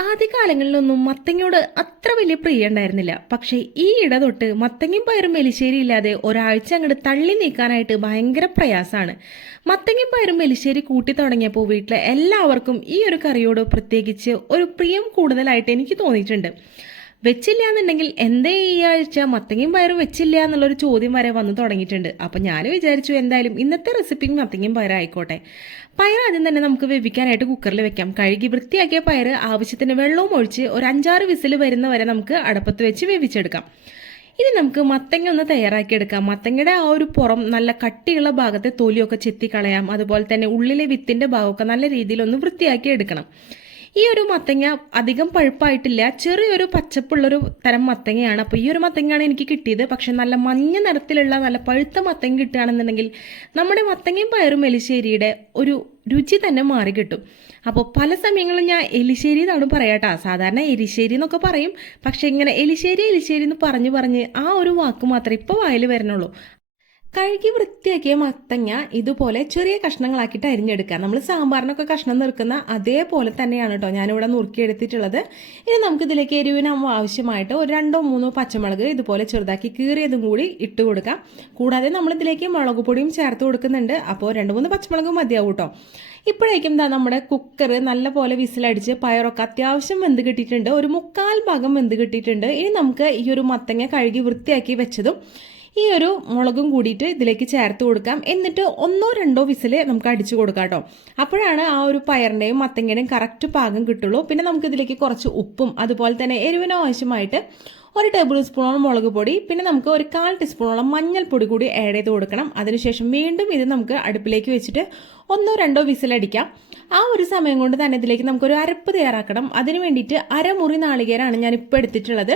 ആദ്യകാലങ്ങളിലൊന്നും മത്തങ്ങയോട് അത്ര വലിയ പ്രിയം ഉണ്ടായിരുന്നില്ല. പക്ഷേ ഈ ഇട തൊട്ട് മത്തങ്ങയും പയറും എലിശ്ശേരി ഇല്ലാതെ ഒരാഴ്ച അങ്ങോട്ട് തള്ളി നീക്കാനായിട്ട് ഭയങ്കര പ്രയാസമാണ്. മത്തങ്ങയും പയറും എലിശ്ശേരി കൂട്ടി തുടങ്ങിയപ്പോൾ വീട്ടിലെ എല്ലാവർക്കും ഈ ഒരു കറിയോട് പ്രത്യേകിച്ച് ഒരു പ്രിയം കൂടുതലായിട്ട് എനിക്ക് തോന്നിയിട്ടുണ്ട്. വെച്ചില്ല എന്നുണ്ടെങ്കിൽ എന്തേ ഈ ആഴ്ച മത്തങ്ങയും പയറും വെച്ചില്ല എന്നുള്ളൊരു ചോദ്യം വരെ വന്നു തുടങ്ങിയിട്ടുണ്ട്. അപ്പം ഞാൻ വിചാരിച്ചു എന്തായാലും ഇന്നത്തെ റെസിപ്പിയും മത്തങ്ങയും പയറും ആയിക്കോട്ടെ. പയർ ആദ്യം തന്നെ നമുക്ക് വേവിക്കാനായിട്ട് കുക്കറിൽ വെക്കാം. കഴുകി വൃത്തിയാക്കിയ പയർ ആവശ്യത്തിന് വെള്ളവും ഒഴിച്ച് ഒരു 5-6 വിസിൽ വരുന്ന വരെ നമുക്ക് അടുപ്പത്ത് വെച്ച് വേവിച്ചെടുക്കാം. ഇനി നമുക്ക് മത്തങ്ങ ഒന്ന് തയ്യാറാക്കിയെടുക്കാം. മത്തങ്ങയുടെ ആ ഒരു പുറം നല്ല കട്ടിയുള്ള ഭാഗത്തെ തൊലിയൊക്കെ ചെത്തിക്കളയാം. അതുപോലെ തന്നെ ഉള്ളിലെ വിത്തിന്റെ ഭാഗമൊക്കെ നല്ല രീതിയിൽ ഒന്ന് വൃത്തിയാക്കി എടുക്കണം. ഈ ഒരു മത്തങ്ങ അധികം പഴുപ്പായിട്ടില്ല, ചെറിയൊരു പച്ചപ്പുള്ളൊരു തരം മത്തങ്ങയാണ്. അപ്പോൾ ഈ ഒരു മത്തങ്ങയാണ് എനിക്ക് കിട്ടിയത്. പക്ഷെ നല്ല മഞ്ഞ നിറത്തിലുള്ള നല്ല പഴുത്ത മത്തങ്ങ കിട്ടുകയാണെന്നുണ്ടെങ്കിൽ നമ്മുടെ മത്തങ്ങയും പയറും എലിശ്ശേരിയുടെ ഒരു രുചി തന്നെ മാറി കിട്ടും. അപ്പോൾ പല സമയങ്ങളും ഞാൻ എലിശ്ശേരി എന്നാണ് പറയാട്ടോ. സാധാരണ എരിശ്ശേരി എന്നൊക്കെ പറയും. പക്ഷെ ഇങ്ങനെ എലിശ്ശേരി എലിശ്ശേരി എന്ന് പറഞ്ഞ് ആ ഒരു വാക്ക് മാത്രമേ ഇപ്പോൾ വായിൽ വരണുള്ളൂ. കഴുകി വൃത്തിയാക്കിയ മത്തങ്ങ ഇതുപോലെ ചെറിയ കഷ്ണങ്ങളാക്കിയിട്ട് അരിഞ്ഞെടുക്കുക. നമ്മൾ സാമ്പാറിനൊക്കെ കഷ്ണം നിൽക്കുന്ന അതേപോലെ തന്നെയാണ് കേട്ടോ ഞാനിവിടെ നുറുക്കിയെടുത്തിട്ടുള്ളത്. ഇനി നമുക്കിതിലേക്ക് എരിവിന് ആവശ്യമായിട്ട് ഒരു 2-3 പച്ചമുളക് ഇതുപോലെ ചെറുതാക്കി കീറിയതും കൂടി ഇട്ട് കൊടുക്കാം. കൂടാതെ നമ്മളിതിലേക്ക് മുളക് പൊടിയും ചേർത്ത് കൊടുക്കുന്നുണ്ട്. അപ്പോൾ 2-3 പച്ചമുളക് മതിയാവും കേട്ടോ. ഇപ്പോഴേക്കും നമ്മുടെ കുക്കർ നല്ല പോലെ വിസിലടിച്ച് പയറൊക്കെ അത്യാവശ്യം വെന്ത് കിട്ടിയിട്ടുണ്ട്. ഒരു 1/4 ഭാഗം വെന്ത് കിട്ടിയിട്ടുണ്ട്. ഇനി നമുക്ക് ഈ ഒരു മത്തങ്ങ കഴുകി വൃത്തിയാക്കി വെച്ചതും ഈ ഒരു മുളകും കൂടിയിട്ട് ഇതിലേക്ക് ചേർത്ത് കൊടുക്കാം. എന്നിട്ട് 1-2 വിസിൽ നമുക്ക് അടിച്ചു കൊടുക്കാം കേട്ടോ. അപ്പോഴാണ് ആ ഒരു പയറിൻ്റെയും മത്തങ്ങയുടെയും കറക്റ്റ് പാകം കിട്ടുള്ളൂ. പിന്നെ നമുക്ക് ഇതിലേക്ക് കുറച്ച് ഉപ്പും അതുപോലെ തന്നെ എരിവിന് ആവശ്യമായിട്ട് 1 ടേബിൾ സ്പൂണോളം മുളക് പൊടി, പിന്നെ നമുക്ക് ഒരു 1/4 ടീസ്പൂണോളം മഞ്ഞൾപ്പൊടി കൂടി ആഡ് ചെയ്ത് കൊടുക്കണം. അതിനുശേഷം വീണ്ടും ഇത് നമുക്ക് അടുപ്പിലേക്ക് വെച്ചിട്ട് 1-2 വിസിലടിക്കാം. ആ ഒരു സമയം കൊണ്ട് തന്നെ ഇതിലേക്ക് നമുക്കൊരു അരപ്പ് തയ്യാറാക്കണം. അതിന് വേണ്ടിയിട്ട് അരമുറി നാളികേരമാണ് ഞാനിപ്പോൾ എടുത്തിട്ടുള്ളത്.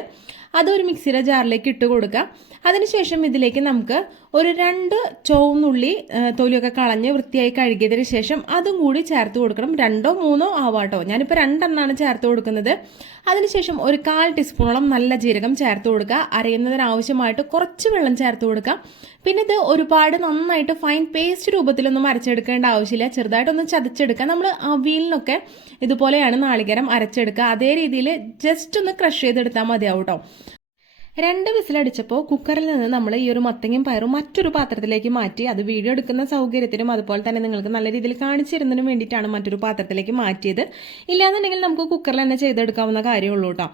അതൊരു മിക്സിയുടെ ജാറിലേക്ക് ഇട്ട് കൊടുക്കാം. അതിനുശേഷം ഇതിലേക്ക് നമുക്ക് ഒരു 2 ചുവന്നുള്ളി തൊലിയൊക്കെ കളഞ്ഞ് വൃത്തിയായി കഴുകിയതിന് ശേഷം അതും കൂടി ചേർത്ത് കൊടുക്കണം. 2-3 ആവാട്ടോ, ഞാനിപ്പോൾ 2 എണ്ണമാണ് ചേർത്ത് കൊടുക്കുന്നത്. അതിനുശേഷം ഒരു 1/4 ടീസ്പൂണോളം നല്ല ജീരകം ചേർത്ത് കൊടുക്കുക. അരയുന്നതിനാവശ്യമായിട്ട് കുറച്ച് വെള്ളം ചേർത്ത് കൊടുക്കാം. പിന്നെ ഇത് ഒരുപാട് നന്നായിട്ട് ഫൈൻ പേസ്റ്റ് രൂപത്തിലൊന്നും അരച്ചെടുക്കേണ്ട ആവശ്യമില്ല. ചെറുതായിട്ടൊന്ന് ചതച്ചെടുക്കുക. നമ്മൾ അവിയലിനൊക്കെ ഇതുപോലെയാണ് നാളികേരം അരച്ചെടുക്കുക. അതേ രീതിയിൽ ജസ്റ്റ് ഒന്ന് ക്രഷ് ചെയ്തെടുത്താൽ മതിയാവും കേട്ടോ. 2 വിസിലടിച്ചപ്പോൾ കുക്കറിൽ നിന്ന് നമ്മൾ ഈ ഒരു മത്തങ്ങയും പയറും മറ്റൊരു പാത്രത്തിലേക്ക് മാറ്റി. അത് വീഡിയോ എടുക്കുന്ന സൗകര്യത്തിനും അതുപോലെ തന്നെ നിങ്ങൾക്ക് നല്ല രീതിയിൽ കാണിച്ചു തരുന്നതിനും വേണ്ടിയിട്ടാണ് മറ്റൊരു പാത്രത്തിലേക്ക് മാറ്റിയത്. ഇല്ലാന്നുണ്ടെങ്കിൽ നമുക്ക് കുക്കറിൽ തന്നെ ചെയ്തെടുക്കാവുന്ന കാര്യമുള്ളൂ കേട്ടോ.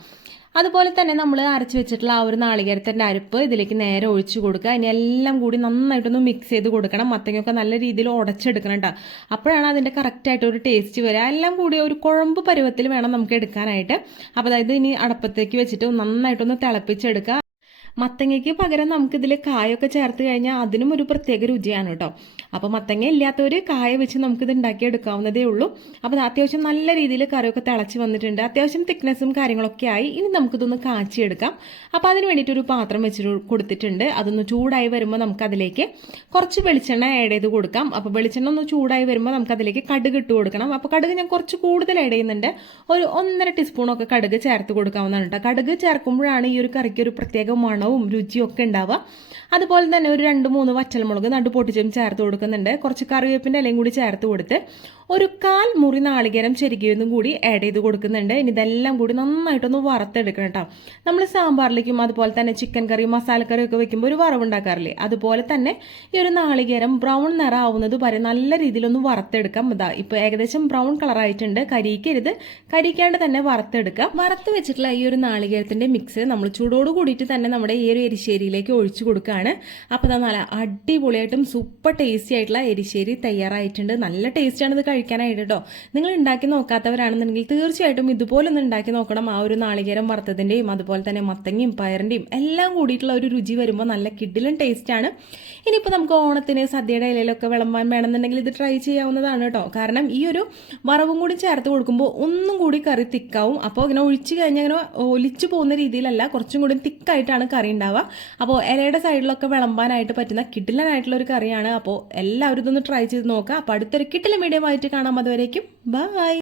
അതുപോലെ തന്നെ നമ്മൾ അരച്ച് വെച്ചിട്ടുള്ള ആ ഒരു നാളികേരത്തിൻ്റെ അരപ്പ് ഇതിലേക്ക് നേരെ ഒഴിച്ചു കൊടുക്കുക. ഇനി എല്ലാം കൂടി നന്നായിട്ടൊന്ന് മിക്സ് ചെയ്ത് കൊടുക്കണം. മത്തങ്ങയൊക്കെ നല്ല രീതിയിൽ ഉടച്ചെടുക്കണം കേട്ടോ. അപ്പോഴാണ് അതിൻ്റെ കറക്റ്റായിട്ട് ഒരു ടേസ്റ്റ് വരിക. എല്ലാം കൂടി ഒരു കുഴമ്പ് പരുവത്തിൽ വേണം നമുക്ക് എടുക്കാനായിട്ട്. അപ്പോൾ അതായത് ഇനി അടപ്പത്തേക്ക് വെച്ചിട്ട് നന്നായിട്ടൊന്ന് തിളപ്പിച്ചെടുക്കുക. മത്തങ്ങയ്ക്ക് പകരം നമുക്കിതിൽ കായൊക്കെ ചേർത്ത് കഴിഞ്ഞാൽ അതിനും ഒരു പ്രത്യേക രുചിയാണ് കേട്ടോ. അപ്പോൾ മത്തങ്ങ ഇല്ലാത്തവർ കായ വെച്ച് നമുക്കിത് ഉണ്ടാക്കിയെടുക്കാവുന്നതേ ഉള്ളൂ. അപ്പോൾ അത്യാവശ്യം നല്ല രീതിയിൽ കറിയൊക്കെ തിളച്ച് വന്നിട്ടുണ്ട്. അത്യാവശ്യം തിക്നെസ്സും കാര്യങ്ങളൊക്കെ ആയി. ഇനി നമുക്കിതൊന്ന് കാച്ചിയെടുക്കാം. അപ്പോൾ അതിന് വേണ്ടിയിട്ട് ഒരു പാത്രം വെച്ച് കൊടുത്തിട്ടുണ്ട്. അതൊന്ന് ചൂടായി വരുമ്പോൾ നമുക്കതിലേക്ക് കുറച്ച് വെളിച്ചെണ്ണ ആഡ് ചെയ്ത് കൊടുക്കാം. അപ്പോൾ വെളിച്ചെണ്ണ ഒന്ന് ചൂടായി വരുമ്പോൾ നമുക്കതിലേക്ക് കടുക് ഇട്ട് കൊടുക്കണം. അപ്പോൾ കടുക് ഞാൻ കുറച്ച് കൂടുതൽ ആഡ് ചെയ്യുന്നുണ്ട്. ഒരു 1.5 ടീസ്പൂണൊക്കെ കടുക് ചേർത്ത് കൊടുക്കാവുന്നതാണ് കേട്ടോ. കടുക് ചേർക്കുമ്പോഴാണ് ഈ ഒരു കറിക്ക് ഒരു പ്രത്യേക മണവും രുചിയും ഒക്കെ ഉണ്ടാവുക. അതുപോലെ തന്നെ ഒരു 2-3 വറ്റൽമുളക് നടു പൊട്ടിച്ചും ചേർത്ത് കൊടുക്കുന്നുണ്ട്. കുറച്ച് കറിവേപ്പിൻ്റെ ഇലയും കൂടി ചേർത്ത് കൊടുത്ത് ഒരു 1/4 മുറി നാളികേരം ചെരുകിയതും കൂടി ആഡ് ചെയ്ത് കൊടുക്കുന്നുണ്ട്. ഇനി ഇതെല്ലാം കൂടി നന്നായിട്ടൊന്ന് വറുത്തെടുക്കണം കേട്ടോ. നമ്മൾ സാമ്പാറിലേക്കും അതുപോലെ തന്നെ ചിക്കൻ കറി മസാലക്കറി ഒക്കെ വെക്കുമ്പോൾ ഒരു വറവുണ്ടാക്കാറില്ലേ, അതുപോലെ തന്നെ ഈ ഒരു നാളികേരം ബ്രൗൺ നിറം ആവുന്നത് വരെ നല്ല രീതിയിലൊന്ന് വറുത്തെടുക്കാം. ഇതാ ഇപ്പോൾ ഏകദേശം ബ്രൗൺ കളറായിട്ടുണ്ട്. കരിക്കാണ്ട് തന്നെ വറുത്തെടുക്കാം. വറുത്ത് വെച്ചിട്ടുള്ള ഈ ഒരു നാളികേരത്തിൻ്റെ മിക്സ് നമ്മൾ ചൂടോട് കൂടിയിട്ട് തന്നെ നമ്മുടെ ഈ ഒരു എരിശ്ശേരിയിലേക്ക് ഒഴിച്ചു കൊടുക്കുകയാണ്. അപ്പോൾ നല്ല അടിപൊളിയായിട്ടും സൂപ്പർ ടേസ്റ്റി ആയിട്ടുള്ള എരിശ്ശേരി തയ്യാറായിട്ടുണ്ട്. നല്ല ടേസ്റ്റാണ് ഇത് കഴിക്കാനായിട്ട് കേട്ടോ. നിങ്ങൾ ഉണ്ടാക്കി നോക്കാത്തവരാണെന്നുണ്ടെങ്കിൽ തീർച്ചയായിട്ടും ഇതുപോലെ ഒന്ന് ഉണ്ടാക്കി നോക്കണം. ആ ഒരു നാളികേരം വറുത്തതിൻ്റെയും അതുപോലെ തന്നെ മത്തങ്ങയും പയറിൻ്റെയും എല്ലാം കൂടിയിട്ടുള്ള ഒരു രുചി വരുമ്പോൾ നല്ല കിഡിലും ടേസ്റ്റാണ്. ഇനിയിപ്പോൾ നമുക്ക് ഓണത്തിന് സദ്യയുടെ ഇലയിലൊക്കെ വിളമ്പാൻ വേണമെന്നുണ്ടെങ്കിൽ ഇത് ട്രൈ ചെയ്യാവുന്നതാണ് കേട്ടോ. കാരണം ഈ ഒരു വറവും കൂടി ചേർത്ത് കൊടുക്കുമ്പോൾ ഒന്നും കൂടി കറി തിക്കാവും. അപ്പോൾ ഇങ്ങനെ ഒഴിച്ച് കഴിഞ്ഞാൽ അങ്ങനെ ഒലിച്ചു പോകുന്ന രീതിയിലല്ല, കുറച്ചും കൂടി തിക്കായിട്ടാണ് കറി ഉണ്ടാവുക. അപ്പോൾ ഇലയുടെ സൈഡിലൊക്കെ വിളമ്പാനായിട്ട് പറ്റുന്ന കിഡിലനായിട്ടുള്ള ഒരു കറിയാണ്. അപ്പോൾ എല്ലാവരും ഇതൊന്ന് ട്രൈ ചെയ്ത് നോക്കുക. അപ്പോൾ അടുത്തൊരു കിഡിലും വീഡിയോ ആയിട്ട് കാണാം. അതുവരേക്കും ബൈ.